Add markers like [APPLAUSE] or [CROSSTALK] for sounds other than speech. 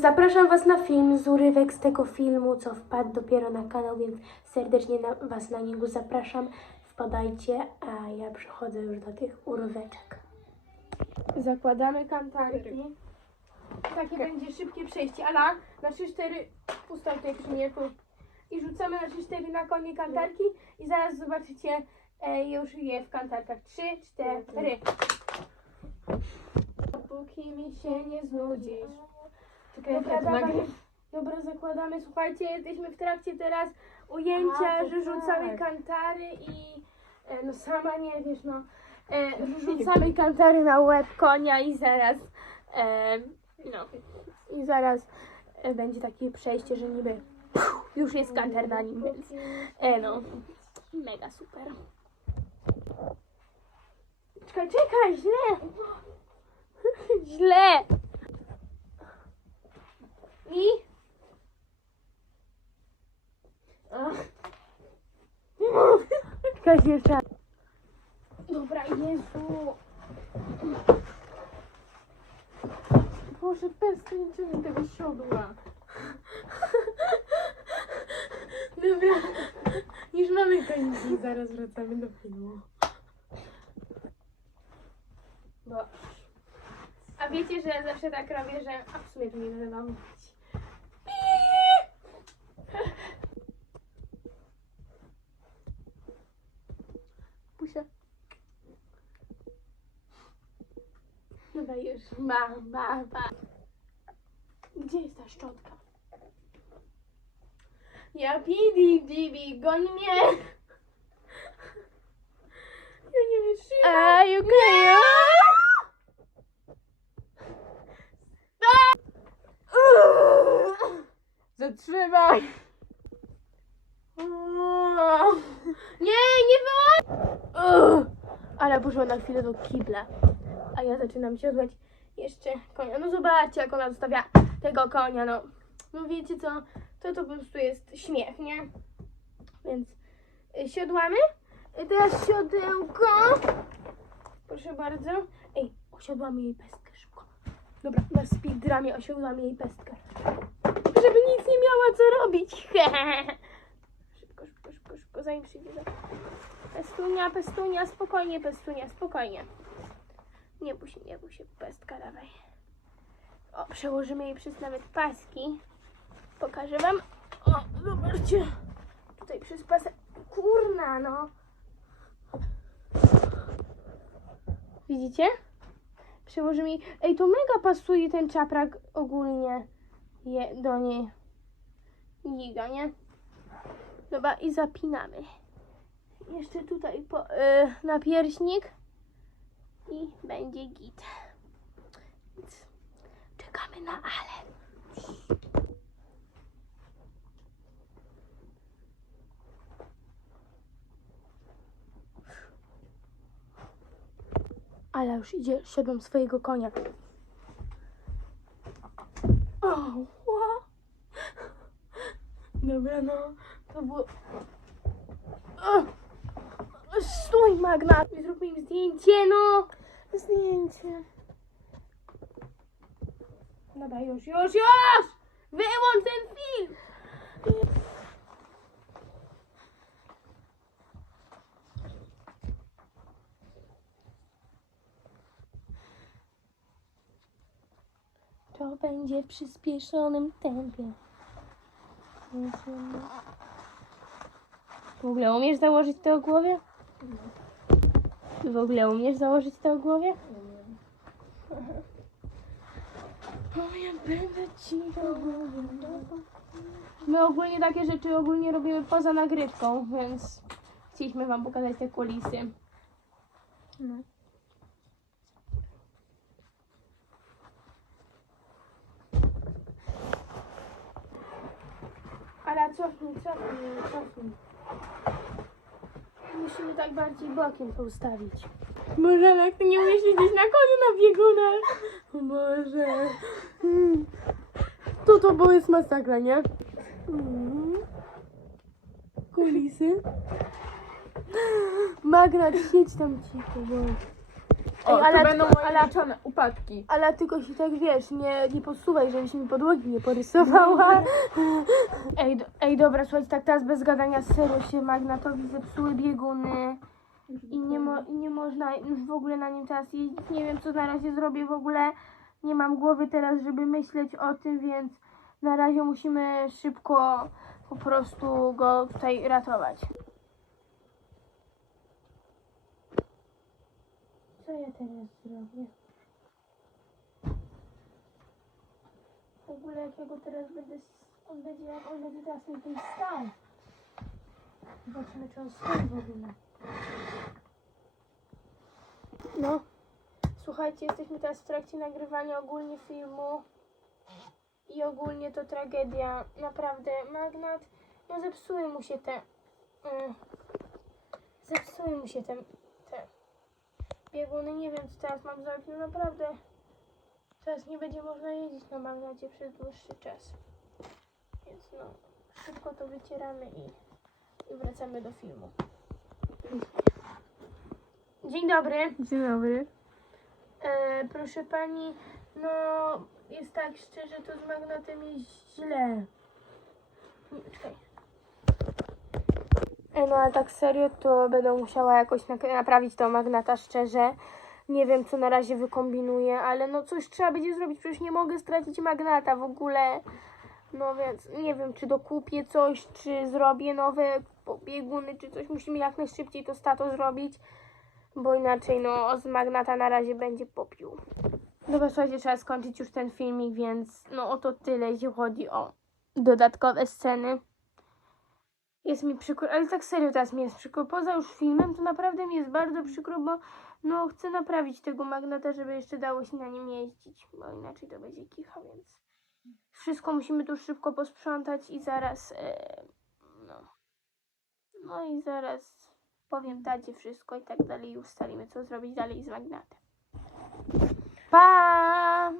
Zapraszam Was na film z urywek z tego filmu, co wpadł dopiero na kanał, więc serdecznie na, Was na niego zapraszam. Wpadajcie, a ja przechodzę już do tych uryweczek. Zakładamy kantarki. Takie będzie szybkie przejście. Ala, na 3-4 ustaw tutaj. I rzucamy na 3-4 na konie kantarki i zaraz zobaczycie e, już je w kantarkach. 3-4. Dopóki mi się nie znudzisz. Czekaj, jak Dobra, ja to dawaj. nagram. Dobra, zakładamy. Słuchajcie, jesteśmy w trakcie teraz ujęcia, A, to że rzucamy tak. kantary i e, no sama nie wiesz, no e, [LAUGHS] rzucamy kantary na łeb konia i zaraz e, no i zaraz e, będzie takie przejście, że niby już jest kantar na nim, więc e, no mega super. Czekaj, czekaj, źle! [LAUGHS] źle! I Czekajcie jeszcze. Dobra, Jezu. Boże, ciągnij tego siodła. Dobra. Już mamy koniec. Zaraz wracamy do filmu. Bo... A wiecie, że ja zawsze tak robię, że... A w sumie to nie będę wam mówić. Pusia. Dobra, już. Ba, ba, ba. Gdzie jest ta szczotka? Ja pidi, bibi, goń mnie! Ja nie wytrzymam. A, you can Zatrzymaj! [LAUGHS] Nie, nie było! Ale poszła na chwilę do kibla. A ja zaczynam siodłać jeszcze konia. No zobaczcie, jak ona zostawia tego konia, no. No wiecie co, to to po prostu jest śmiech, nie? Więc y, siodłamy. Y, Teraz siodełko. Proszę bardzo. Ej, osiodłamy jej pestkę szybko. Dobra, na speedramie osiodłamy jej pestkę. Żeby nic nie miała co robić. [LAUGHS] szybko, szybko, szybko, szybko, zanim przyjdzie. Pestunia, pestunia, spokojnie, pestunia, spokojnie. Nie bój się, nie bój się, pestka, dawaj. O, przełożymy jej przez nawet paski. Pokażę wam. O, zobaczcie. Tutaj przez pasek. Kurna, no. Widzicie? Przełożymy jej. Ej, to mega pasuje ten czaprak ogólnie je, do niej. Giga, nie? Dobra, i zapinamy. Jeszcze tutaj po, y, napierśnik i będzie git. Więc czekamy na Ale. Ala już idzie siodłem swojego konia. O, ła. Dobra, no, to było... Stój, Magna! Zrób im zdjęcie, no! Zdjęcie. Dobra, już, już, już! Wyłącz ten film! To będzie w przyspieszonym tempie. W ogóle umiesz założyć to o głowie? Ty w ogóle umiesz założyć to o głowie? No ja będę ci głowy. My ogólnie takie rzeczy ogólnie robimy poza nagrywką, więc chcieliśmy wam pokazać te kulisy. No. Ale cofnij, cofnij, cofnij. Musimy tak bardziej bokiem to ustawić. Boże, ale jak ty nie umiesz siedzieć na koniu na biegunach. Boże. To to było jest masakra, nie? Kulisy. Magnat, siedź tam cicho, bo... O, ale to będą tylko- moje ale- liczone upadki. Ale tylko się tak wiesz, nie, nie posuwaj, żebyś mi podłogi nie porysowała. [LAUGHS] Ej, do, ej dobra, słuchajcie, tak teraz bez gadania serio się Magnatowi zepsuły bieguny i nie, mo, i nie można już w ogóle na nim teraz jeździć. Nie wiem, co na razie zrobię w ogóle. Nie mam głowy teraz, żeby myśleć o tym, więc na razie musimy szybko po prostu go tutaj ratować. Co ja teraz zrobię? W ogóle jak ja go teraz będę, on będzie, jak on będzie teraz na tym stał. Zobaczymy, czy on stoi w ogóle. No, słuchajcie, jesteśmy teraz w trakcie nagrywania ogólnie filmu. I ogólnie to tragedia. Naprawdę, Magnat, no zepsuły mu się te... Mm, zepsuły mu się te, Nie wiem, co teraz mam zrobić. No naprawdę, teraz nie będzie można jeździć na Magnacie przez dłuższy czas. Więc no, szybko to wycieramy i, i wracamy do filmu. Dzień dobry. Dzień dobry. E, proszę pani, no jest tak szczerze, to z magnatem jest źle. Nie, czekaj. E, no ale tak serio, to będę musiała jakoś naprawić tą magnata szczerze. Nie wiem, co na razie wykombinuję, ale no coś trzeba będzie zrobić, przecież nie mogę stracić magnata w ogóle. No więc nie wiem, czy dokupię coś, czy zrobię nowe bieguny, czy coś. Musimy jak najszybciej to stato zrobić bo inaczej no z magnata na razie będzie popiół. Dobra, słuchajcie, trzeba skończyć już ten filmik, więc no oto tyle, jeśli chodzi o dodatkowe sceny. Jest mi przykro, ale tak serio teraz mi jest przykro. Poza już filmem, to naprawdę mi jest bardzo przykro, bo no chcę naprawić tego magnata, żeby jeszcze dało się na nim jeździć, bo inaczej to będzie kicha, więc wszystko musimy tu szybko posprzątać i zaraz e, no, no i zaraz powiem tacie wszystko i tak dalej i ustalimy, co zrobić dalej z magnatem. Pa!